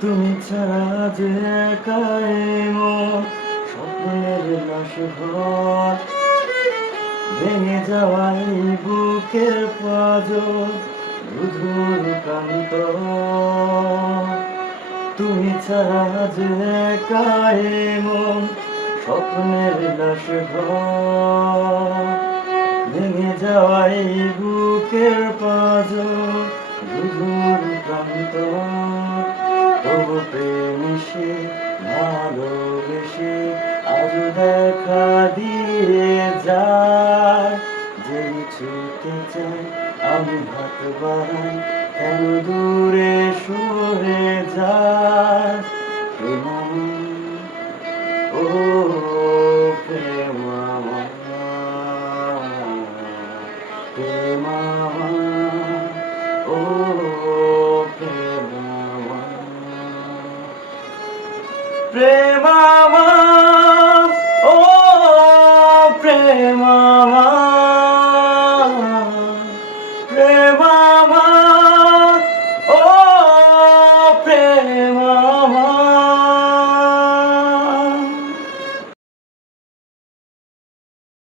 তুমি ছাড়া যে একাই মন স্বপ্নের লাশ ঘর ভেঙে যাওয়াই বুকের পাঁজর রুধুর কান্ত তুমি ছাড়া যে একাই মন স্বপ্নের লাশ ঘর ভেঙে যাওয়াই বুকের পাঁজর রুধুর কান্ত তবু প্রেমিসে ভালোবেসে আজ দেখা দিয়ে যায় যে ছুটে চাই আমি হাত বাড়াই কেন দূরে সরে যায় প্রেমামা ও প্রেমামা প্রেমামা ও প্রেমামা প্রেমামা